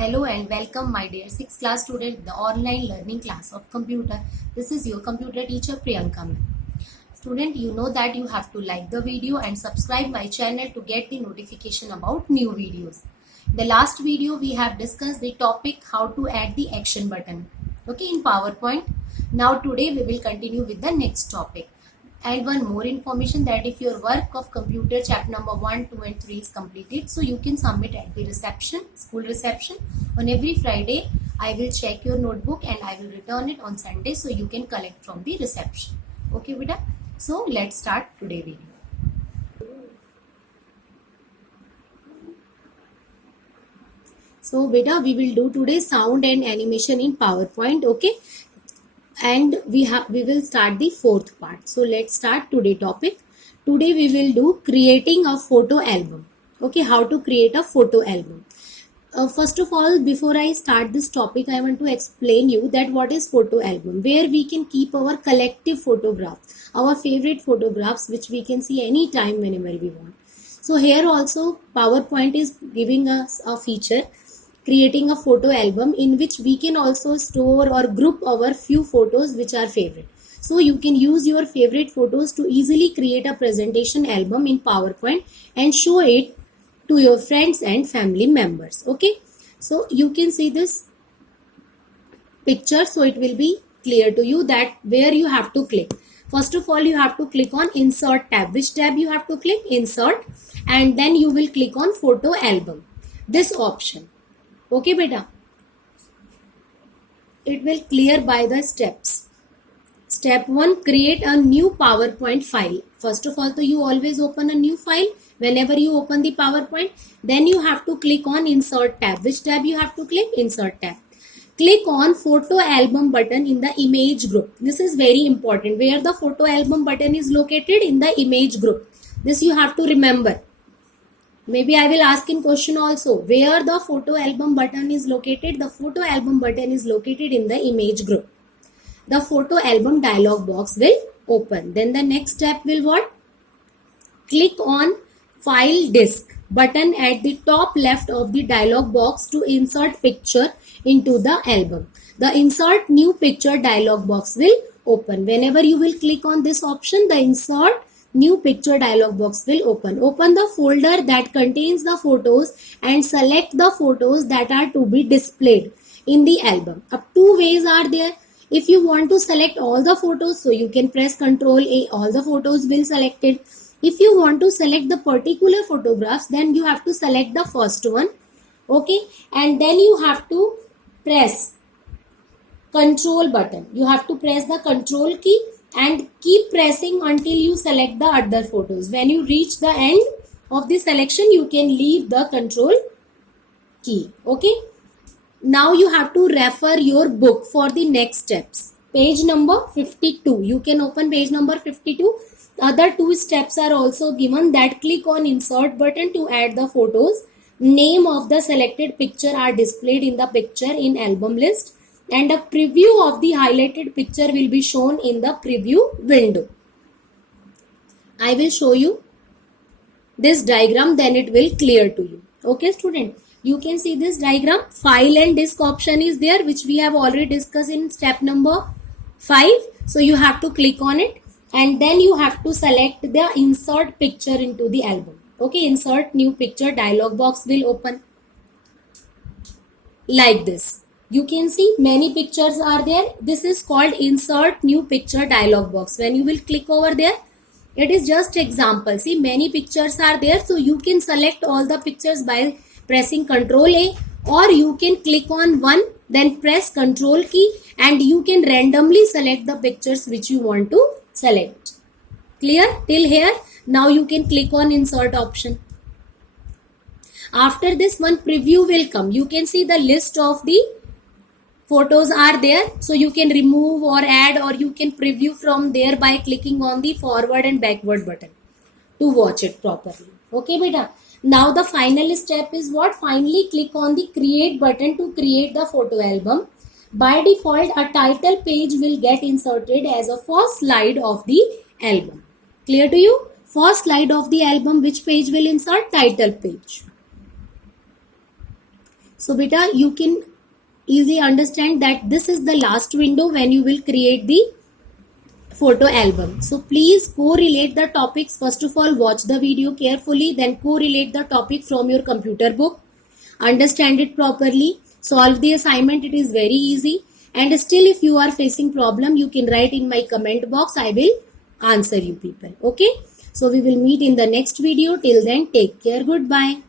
Hello and welcome my dear 6th class student, the online learning class of computer. This is your computer teacher Priyanka ma'am. Student, you know that you have to like the video and subscribe my channel to get the notification about new videos. The last video we have discussed the topic how to add the action button. Okay, in PowerPoint. Now today we will continue with the next topic. And one more information that if your work of computer chapter number 1, 2 and 3 is completed, so you can submit at the reception, school reception. On every Friday, I will check your notebook and I will return it on Sunday so you can collect from the reception. Okay, beta? So let's start today video. So beta, we will do today sound and animation in PowerPoint. Okay. And we will start the fourth part. So let's start today topic. Today we will do creating a photo album. Okay, how to create a photo album. First of all, before I start this topic, I want to explain you that what is photo album, where we can keep our collective photographs, our favorite photographs, which we can see anytime whenever we want. So here also PowerPoint is giving us a feature, creating a photo album in which we can also store or group our few photos which are favorite. So you can use your favorite photos to easily create a presentation album in PowerPoint and show it to your friends and family members. Okay, so you can see this picture, so it will be clear to you that where you have to click. First of all, you have to click on insert tab. Which tab you have to click? Insert, and then you will click on photo album, this option. Okay beta, it will clear by the steps. Step 1, create a new PowerPoint file. First of all, so you always open a new file whenever you open the PowerPoint. Then you have to click on insert tab. Which tab you have to click? Insert tab. Click on photo album button in the image group. This is very important. Where the photo album button is located? In the image group. This you have to remember. Maybe I will ask in question also, where the photo album button is located? The photo album button is located in the image group. The photo album dialog box will open. Then the next step will what? Click on file disk button at the top left of the dialog box to insert picture into the album. The insert new picture dialog box will open. Whenever you will click on this option, the insert new picture dialog box will open. Open the folder that contains the photos and select the photos that are to be displayed in the album. Up two ways are there. If you want to select all the photos, so you can press Ctrl A, all the photos will selected. If you want to select the particular photographs, then you have to select the first one. Okay, and then you have to press Control button. You have to press the Control key and keep pressing until you select the other photos. When you reach the end of the selection, you can leave the Control key. Okay. Now you have to refer your book for the next steps. Page number 52. You can open page number 52. Other two steps are also given, that click on insert button to add the photos. Name of the selected picture are displayed in the picture in album list, and a preview of the highlighted picture will be shown in the preview window. I will show you this diagram, then it will clear to you. Okay student, you can see this diagram. File and disk option is there, which we have already discussed in step number 5. So you have to click on it and then you have to select the insert picture into the album. Okay, insert new picture dialog box will open like this. You can see many pictures are there. This is called insert new picture dialog box. When you will click over there, it is just example. See, many pictures are there. So you can select all the pictures by pressing Ctrl A, or you can click on one, then press Control key, and you can randomly select the pictures which you want to select. Clear till here? Now you can click on insert option. After this, one preview will come. You can see the list of the photos are there, so you can remove or add, or you can preview from there by clicking on the forward and backward button to watch it properly. Okay beta. Now the final step is what? Finally click on the create button to create the photo album. By default, a title page will get inserted as a first slide of the album. Clear to you? First slide of the album, which page will insert? Title page. So beta, you can easily understand that this is the last window when you will create the photo album. So please correlate the topics. First of all, watch the video carefully, then correlate the topic from your computer book, understand it properly, solve the assignment. It is very easy. And still, if you are facing problem, you can write in my comment box. I will answer you people. Okay. So we will meet in the next video. Till then, take care. Goodbye.